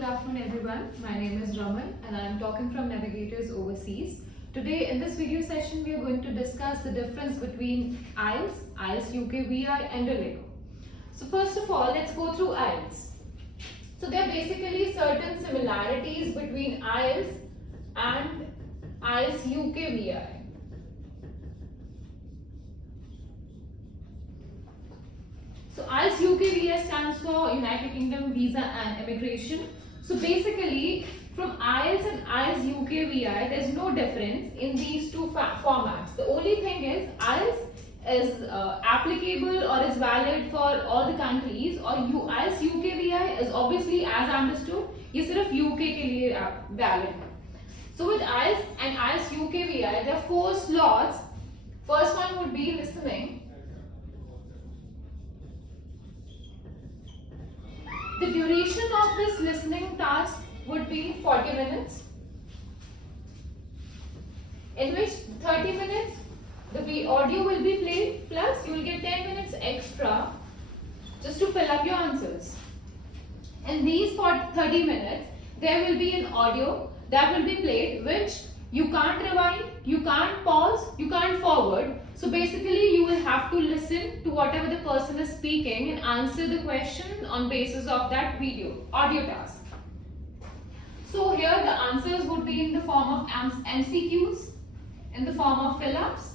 Good afternoon everyone. My name is Raman and I am talking from Navigators Overseas. Today in this video session we are going to discuss the difference between IELTS, IELTS UKVI and Duolingo. So first of all, let's go through IELTS. So there are basically certain similarities between IELTS and IELTS UKVI. So IELTS UKVI stands for United Kingdom Visa and Immigration. So basically from IELTS and IELTS UKVI there's no difference in these two formats. The only thing is IELTS is applicable or is valid for all the countries or IELTS UKVI is obviously as understood ये सिर्फ UK के लिए valid है. So with IELTS and IELTS UKVI there are 4 slots. First one would be listening. The duration of this listening task would be 40 minutes, in which 30 minutes the audio will be played plus you will get 10 minutes extra just to fill up your answers. In these 30 minutes, there will be an audio that will be played which you can't rewind, you can't pause, you can't forward. So basically you will have to listen to whatever the person is speaking and answer the question on basis of that audio task. So here the answers would be in the form of MCQs, in the form of fill-ups.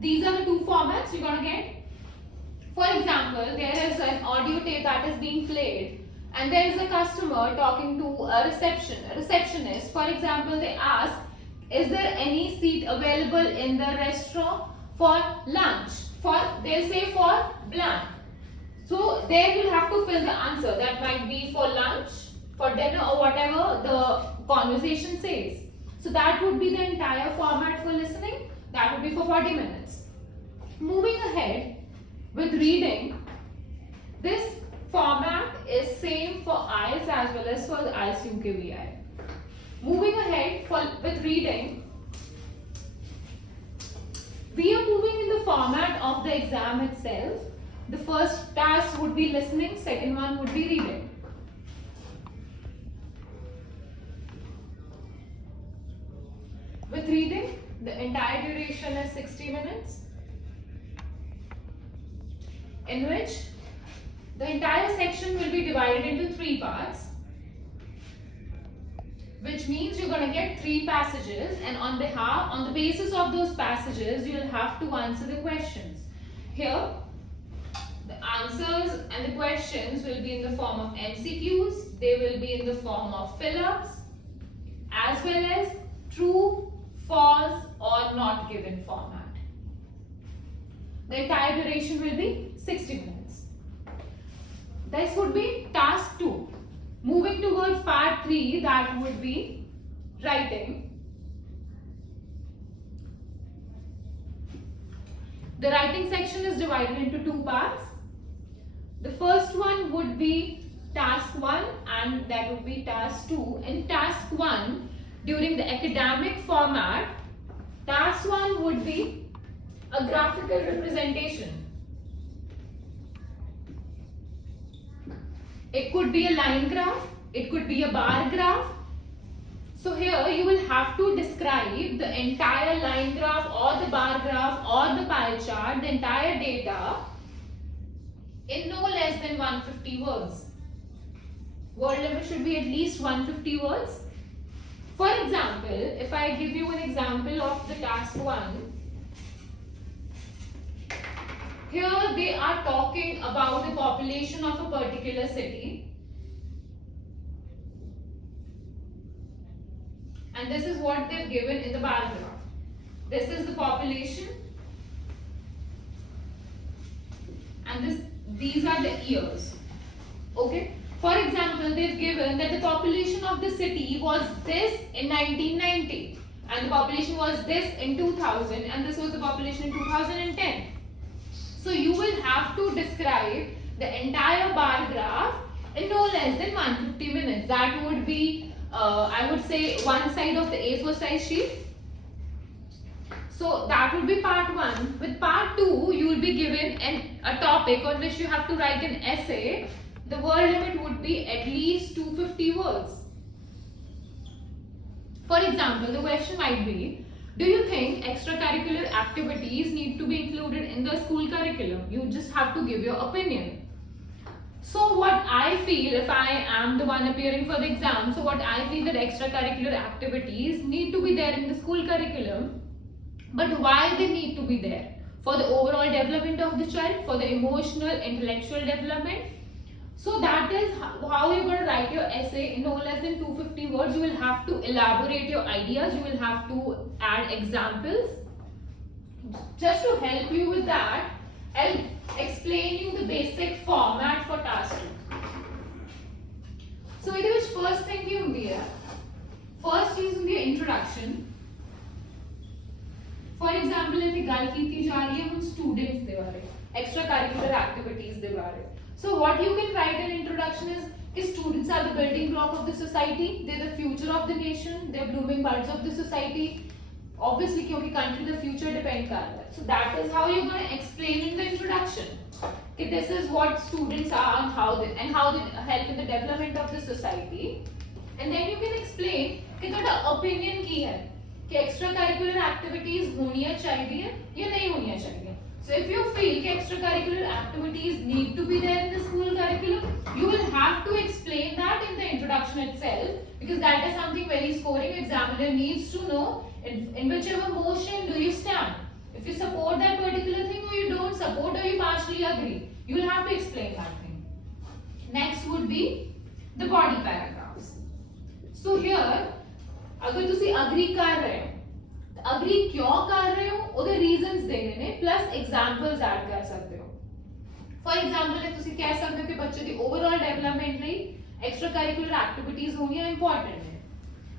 These are the two formats you're going to get. For example, there is an audio tape that is being played and there is a customer talking to a receptionist. For example, they ask, is there any seat available in the restaurant for lunch? They'll say for blank. So there you'll have to fill the answer. That might be for lunch, for dinner or whatever the conversation says. So that would be the entire format for listening. That would be for 40 minutes. Moving ahead with reading, this format is same for IELTS as well as for the IELTS UKVI. Moving ahead with reading, we are moving in the format of the exam itself. The first task would be listening, second one would be reading. With reading, the entire duration is 60 minutes, in which the entire section will be divided into 3 parts, which means you're going to get 3 passages and on the basis of those passages you'll have to answer the questions. Here the answers and the questions will be in the form of MCQs, they will be in the form of fill-ups as well as true, false or not given format. The entire duration will be 60 minutes. This would be task 2. Moving towards part 3, that would be writing. The writing section is divided into 2 parts. The first one would be task 1 and that would be task 2. In task 1, during the academic format, task 1 would be a graphical representation. It could be a line graph, it could be a bar graph. So here you will have to describe the entire line graph or the bar graph or the pie chart, the entire data in no less than 150 words. Word limit should be at least 150 words. For example, if I give you an example of the task 1, here they are talking about the population of a particular city. And this is what they've given in the bar graph. This is the population. And these are the years. Okay. For example, they've given that the population of the city was this in 1990. And the population was this in 2000. And this was the population in 2010. So you will have to describe the entire bar graph in no less than 150 minutes. That would be, I would say, one side of the A4 size sheet. So that would be part 1. With part 2, you will be given a topic on which you have to write an essay. The word limit would would be at least 250 words. For example, the question might be, do you think extracurricular activities need to be included in the school curriculum? You just have to give your opinion. So what I feel, if I am the one appearing for the exam, so what I feel that extracurricular activities need to be there in the school curriculum. But why they need to be there? For the overall development of the child, for the emotional, intellectual development. So that is how you're going to write your essay in no less than 250 words. You will have to elaborate your ideas. You will have to add examples. Just to help you with that, I'll explain you the basic format for task 2. So ਇਹਦੇ ਵਿੱਚ first thing ਕੀ ਹੁੰਦੀ ਹੈ? First is ਹੁੰਦੀ ਹੈ introduction. For example, ਇੱਥੇ ਗੱਲ ਕੀਤੀ ਜਾ ਰਹੀ ਹੈ ਹੁਣ students ਦੇ ਬਾਰੇ, extracurricular activities ਦੇ ਬਾਰੇ. So what you can write in introduction is students are the building block of the society. They're the future of the nation. They're blooming buds of the society. Obviously, क्योंकि country the future depend कर रहा है. So that is how you're going to explain in the introduction. Okay, this is what students are and how they help in the development of the society. And then you can explain कि तुम्हारा opinion की है कि extracurricular activities होनियाँ चाहिए या नहीं होनियाँ चाहिए. So if you feel that extracurricular activities need to be there in the school curriculum, you will have to explain that in the introduction itself, because that is something very scoring examiner needs to know in whichever motion do you stand. If you support that particular thing or you don't support or you partially agree, you will have to explain that thing. Next would be the body paragraphs. So here, अगर तुसी agree कर रहे हो, agree क्यों कर रहे हो ਉਹਦੇ ਰੀਜ਼ਨਸ ਦੇਣੇ ਨੇ ਪਲੱਸ ਐਗਜ਼ਾਮਪਲਸ ਐਡ ਕਰ ਸਕਦੇ ਹੋ. ਫॉर ਐਗਜ਼ਾਮਪਲ ਤੁਸੀਂ ਕਹਿ ਸਕਦੇ ਹੋ ਕਿ ਬੱਚੇ ਦੀ ਓਵਰਆਲ ਡਿਵੈਲਪਮੈਂਟ ਲਈ ਐਕਸਟਰਾ ਕਰਿਕੂਲਰ ਐਕਟੀਵਿਟੀਜ਼ ਹੋਣੀਆਂ ਇੰਪੋਰਟੈਂਟ ਨੇ.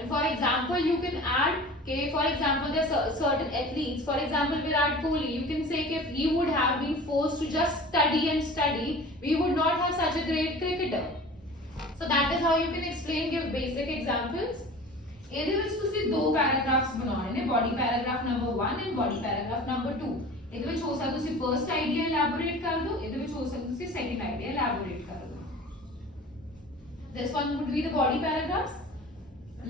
And for example you can add कि for example there are certain athletes, for example Virat Kohli, you can say if he would have been forced to just study, we would not have such a great cricketer. So that is how you can explain, give basic examples. ਇਹਦੇ ਵਿੱਚ ਤੁਸੀਂ ਦੋ paragraphs ਬਣਾਉਣੇ ਨੇ, body paragraph number 1 and body paragraph number 2. ਇਹਦੇ ਵਿੱਚ ਹੋ ਸਕਦਾ ਤੁਸੀਂ ਫਰਸਟ ਆਈਡੀਆ ਇਲੈਬੋਰੇਟ ਕਰ ਦਿਓ, ਇਹਦੇ ਵਿੱਚ ਹੋ ਸਕਦਾ ਤੁਸੀਂ ਸੈਕੰਡ ਆਈਡੀਆ ਇਲੈਬੋਰੇਟ ਕਰ ਦਿਓ. This one would be the body paragraphs.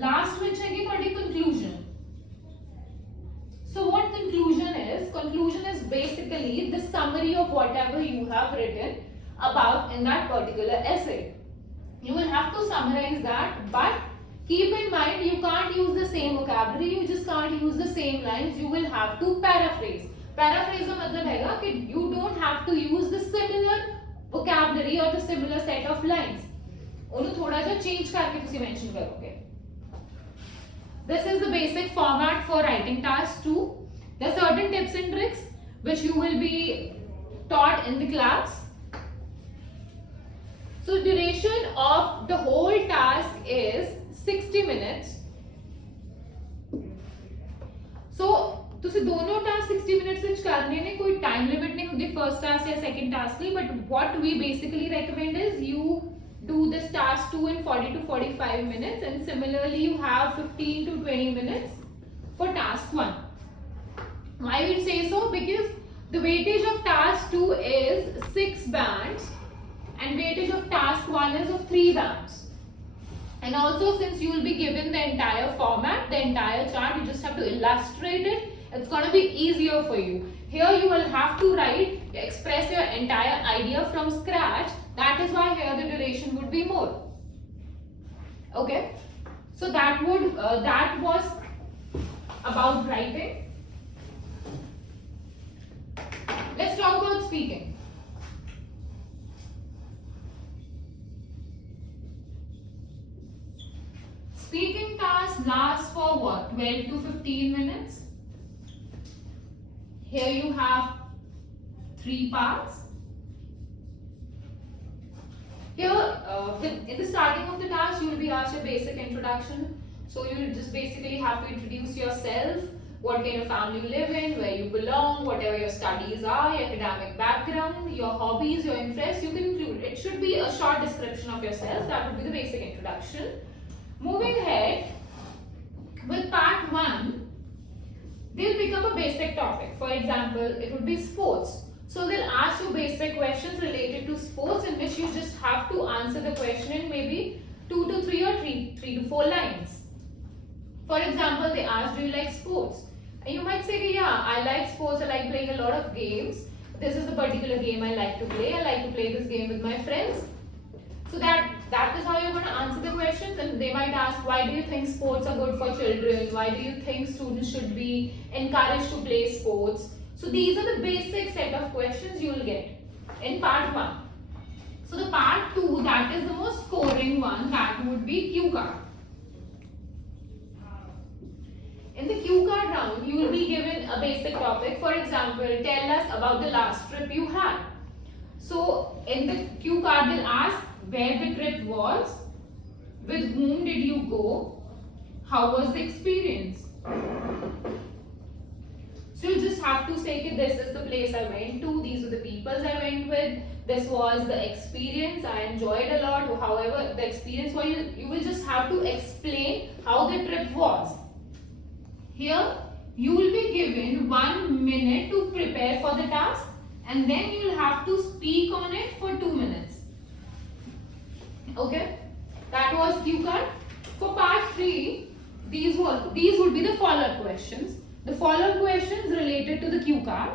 Last ਵਿੱਚ ਹੈਗੀ ਤੁਹਾਡੀ conclusion. So what conclusion is? Conclusion is basically the summary of whatever you have written about in that particular essay. You will have to summarize that, but keep in mind you can't use the same vocabulary, you just can't use the same lines, you will have to paraphrase. Paraphrase का मतलब हैगा कि you don't have to use the similar vocabulary or the similar set of lines. उन्हें थोड़ा सा change करके तुसी mention करोगे. This is the basic format for writing task 2. There are certain tips and tricks which you will be taught in the class. So duration of the whole task is 60 minutes. So ਤੁਸੀਂ ਦੋਨੋਂ task 60 minutes ਵਿੱਚ ਕਰਨੇ ਨੇ, कोई time limit नहीं होती first task या second task ਲਈ, but what we basically recommend is you do this task 2 in 40 to 45 minutes, and similarly you have 15 to 20 minutes for task 1. Why we say so? Because the weightage of task 2 is 6 bands and weightage of task 1 is of 3 bands. And also, since you will be given the entire format, the entire chart, you just have to illustrate it. It's going to be easier for you. Here you will have to write, express your entire idea from scratch. That is why here the duration would be more. Okay, so that was about writing. Let's talk about speaking. Speaking task lasts for what? 12 to 15 minutes. Here you have 3 parts. Here, in the starting of the task, you will be asked a basic introduction. So you will just basically have to introduce yourself, what kind of family you live in, where you belong, whatever your studies are, your academic background, your hobbies, your interests, you can include. It should be a short description of yourself. That would be the basic introduction. Moving ahead, with part 1, they'll pick up a basic topic. For example, it would be sports. So they'll ask you basic questions related to sports in which you just have to answer the question in For example, they ask, do you like sports? And you might say, yeah, I like sports, I like playing a lot of games. This is the particular game I like to play. I like to play this game with my friends. So that is how you're going to answer the questions. And they might ask, why do you think sports are good for children? Why do you think students should be encouraged to play sports? So these are the basic set of questions you will get in part 1. So the part 2, that is the most scoring one, that would be cue card. In the cue card round, you will be given a basic topic. For example, tell us about the last trip you had. So in the cue card, they'll ask where the trip was, with whom did you go, how was the experience. So you just have to say that this is the place I went to, these are the people I went with, this was the experience, I enjoyed a lot, however the experience was, you will just have to explain how the trip was. Here you will be given 1 minute to prepare for the task, and then you will have to speak on it for 2 minutes. Okay, that was cue card. For part 3, these would be the follow-up questions. The follow-up questions related to the cue card.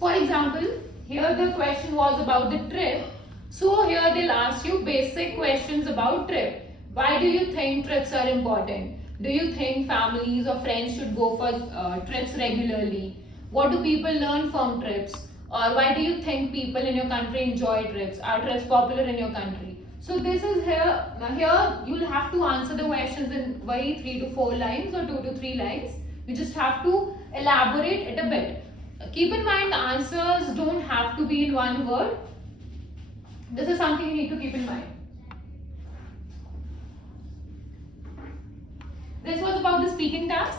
For example, here the question was about the trip. So here they'll ask you basic questions about trip. Why do you think trips are important? Do you think families or friends should go for trips regularly? What do people learn from trips? Or why do you think people in your country enjoy trips? Are trips popular in your country? So this is here. Here you'll have to answer the questions in very 3 to 4 lines or 2 to 3 lines. You just have to elaborate it a bit. Keep in mind the answers don't have to be in one word. This is something you need to keep in mind. This was about the speaking task.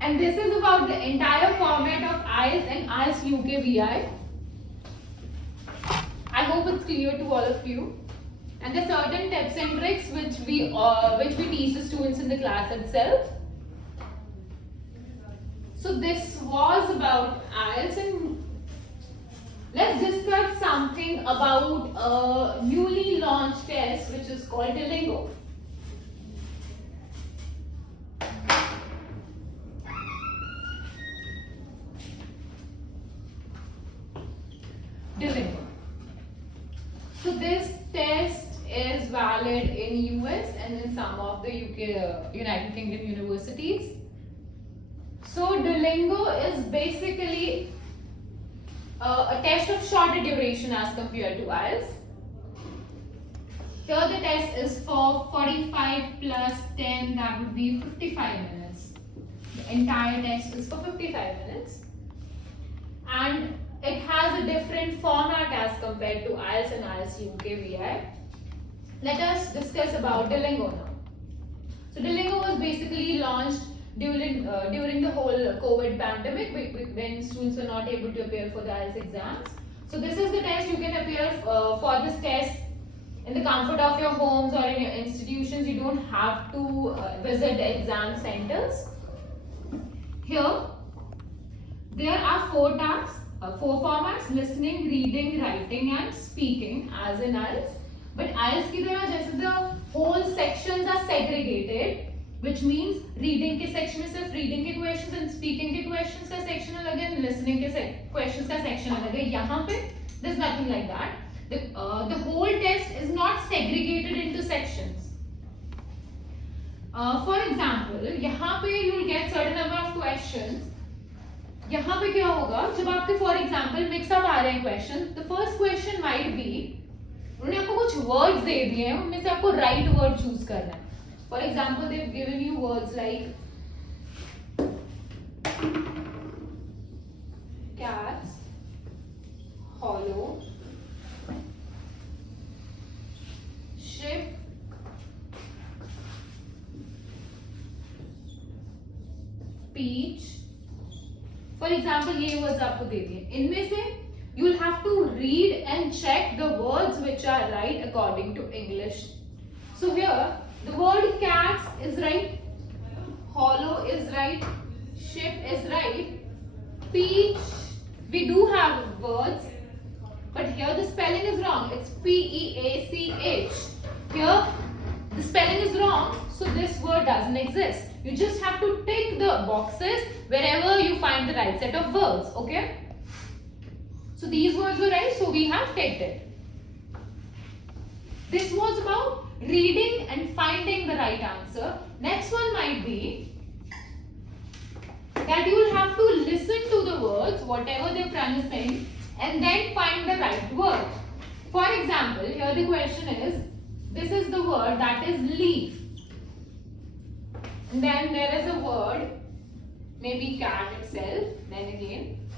And this is about the entire format of IELTS and IELTS UK VI. I hope it's clear to all of you. And there are certain tips and tricks which we teach the students in the class itself. So this was about IELTS, and let's discuss something about a newly launched test which is called Duolingo. Duolingo. So this test is valid in US and in some of the United Kingdom universities. So Duolingo is basically a test of shorter duration as compared to IELTS. Here the test is for 45 plus 10, that would be 55 minutes. The entire test is for 55 minutes. And it has a different format as compared to IELTS and IELTS UK VI. Let us discuss about Duolingo now. So Duolingo was basically launched during the whole COVID pandemic when students were not able to appear for the IELTS exams. So this is the test. You can appear for this test in the comfort of your homes or in your institutions. You don't have to visit the exam centers. Here there are 4 tasks. 4 formats: listening, reading, writing and speaking as in IELTS. But IELTS की तरह जैसे the whole sections are segregated, which means reading के section में सिर्फ reading के questions and speaking के questions का section अलग है, listening के questions का section अलग है. यहाँ पे there's nothing like that. The whole test is not segregated into sections. For example, यहाँ पे you'll get certain number of questions. यहाँ पे क्या होगा, जब आपके फॉर एग्जाम्पल मिक्सअप आ रहे हैं question, the first question might be, उन्होंने आपको कुछ वर्ड्स दे दिए हैं, उनमें से आपको राइट वर्ड चूज करना है. For example they have given you words like cats, hollow, ship, peach. For example ये वर्ड्स आपको दे दिए. इनमें से you will have to read and check the words which are right according to English. So here the word cats is right, hollow is right, ship is right, peach we do have words, but here the spelling is wrong. It's P-E-A-C-H. Here the spelling is wrong, so this word doesn't exist. You just have to tick the boxes wherever you find the right set of words, okay? So these words were right, so we have ticked it. This was about reading and finding the right answer. Next one might be that you will have to listen to the words, whatever they're pronouncing, and then find the right word. For example, here the question is, this is the word that is leaf. And then there is a word, maybe cat itself, then again.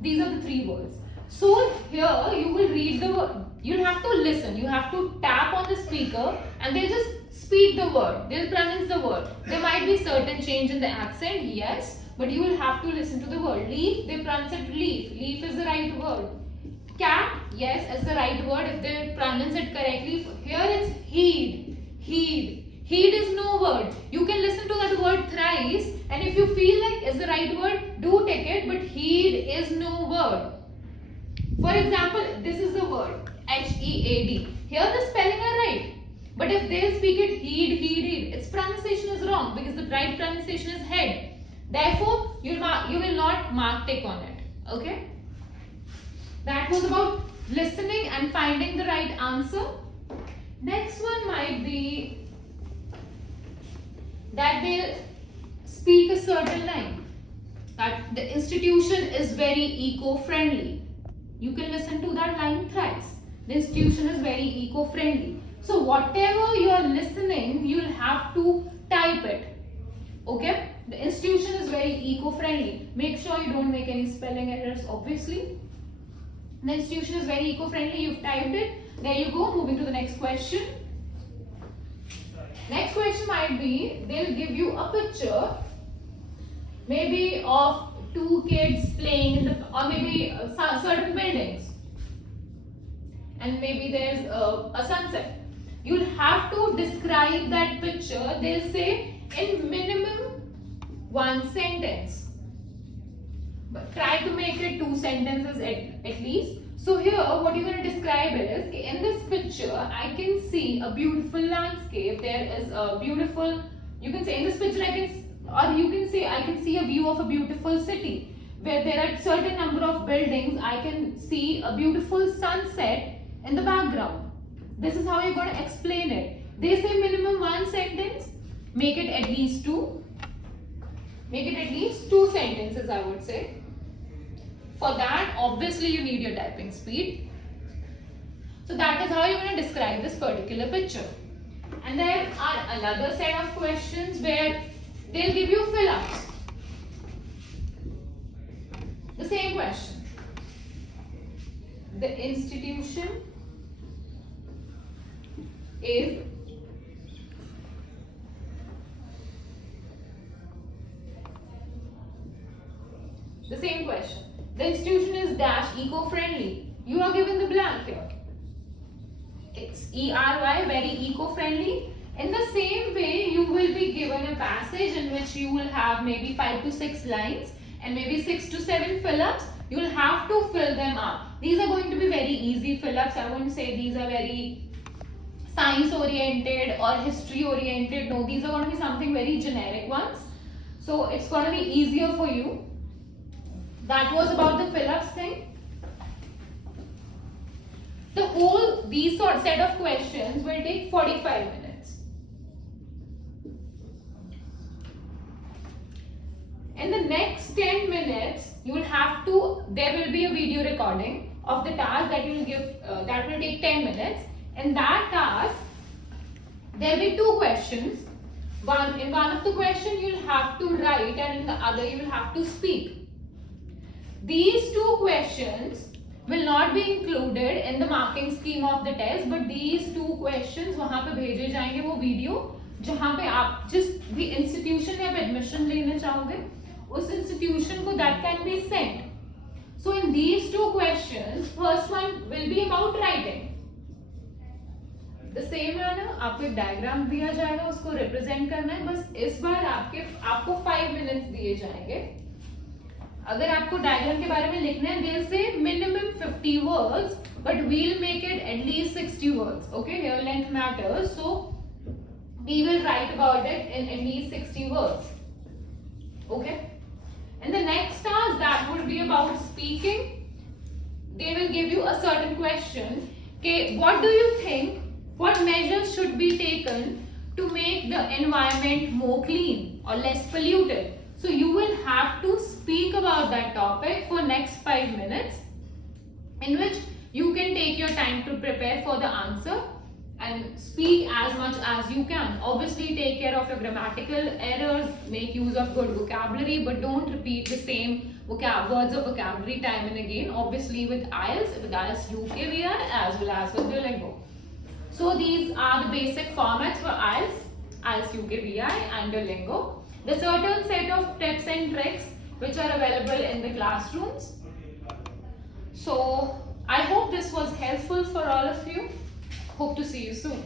These are the three words. So here you will read the word. You'll have to listen. You have to tap on the speaker and they'll just speak the word. They'll pronounce the word. There might be certain change in the accent, yes, but you will have to listen to the word. Leaf, they pronounce it leaf. Leaf is the right word. Cat, yes, is the right word if they pronounce it correctly. Here it's heed. Heed. Heed is no word. You can listen to that word thrice, and if you feel like is the right word, do take it, but heed is no word. For example, this is the word H-E-A-D. Here the spelling are right. But if they speak it heed, its pronunciation is wrong because the right pronunciation is head. Therefore, you will not mark tick on it. Okay? That was about listening and finding the right answer. Next one might be that they'll speak a certain line. That the institution is very eco-friendly. You can listen to that line thrice. The institution is very eco-friendly. So whatever you are listening, you'll have to type it. Okay? The institution is very eco-friendly. Make sure you don't make any spelling errors, obviously. The institution is very eco-friendly. You've typed it. There you go. Moving to the next question. Next question might be, they'll give you a picture, maybe of two kids playing in the, or maybe certain buildings, and maybe there's a sunset. You'll have to describe that picture. They'll say in minimum one sentence, but try to make it two sentences at least. So here what you're going to describe is, in this picture I can see a beautiful landscape. There is a beautiful, you can say in this picture I can, or you can say I can see a view of a beautiful city where there are certain number of buildings. I can see a beautiful sunset in the background. This is how you're going to explain it. They say minimum one sentence, make it at least two. Make it at least two sentences, I would say. For that, obviously you need your typing speed. So that is how you're going to describe this particular picture. And there are another set of questions where they'll give you fill-ups. The same question. The institution is the same question. The institution is dash eco-friendly. You are given the blank here. It's ERY, very eco-friendly. In the same way, you will be given a passage in which you will have maybe 5 to 6 lines and maybe 6 to 7 fill-ups. You will have to fill them up. These are going to be very easy fill-ups. I won't say these are very science-oriented or history-oriented. No, these are going to be something very generic ones. So it's going to be easier for you. That was about the fill-ups thing. The whole, these sort set of questions will take 45 minutes. In the next 10 minutes, you will have to, there will be a video recording of the task that you will give, that will take 10 minutes. In that task, there will be two questions. In one of the questions, you will have to write, and in the other, you will have to speak. These two questions will not be included in the marking scheme of the test, but these two questions वहाँ पे भेजे जाएंगे वो video जहाँ पे आप जिस भी इंस्टीट्यूशन में आप एडमिशन लेने चाहोगे उस इंस्टीट्यूशन को that can be sent. So in these two questions, first one will be about writing. The same manner आपको एक डायग्राम दिया जाएगा, उसको रिप्रेजेंट करना है. बस इस बार आपको 5 मिनट्स दिए जाएंगे. अगर आपको डायग्राम के बारे में लिखना है, they'll say minimum 50 words, but we'll make it at least 60 words. Okay, here length matters, so we will write about it in at least 60 words. Okay, and the next task, that would be about speaking. They will give you a certain question. Okay, what do you think? What measures should be taken to make the environment more clean or less polluted? So you will have to speak about that topic for next 5 minutes, in which you can take your time to prepare for the answer and speak as much as you can. Obviously, take care of your grammatical errors, make use of good vocabulary, but don't repeat the same words of vocabulary time and again. Obviously, with IELTS UKVI as well as with Duolingo. So these are the basic formats for IELTS UKVI and Duolingo. The certain set of tips and tricks which are available in the classrooms. So I hope this was helpful for all of you. Hope to see you soon.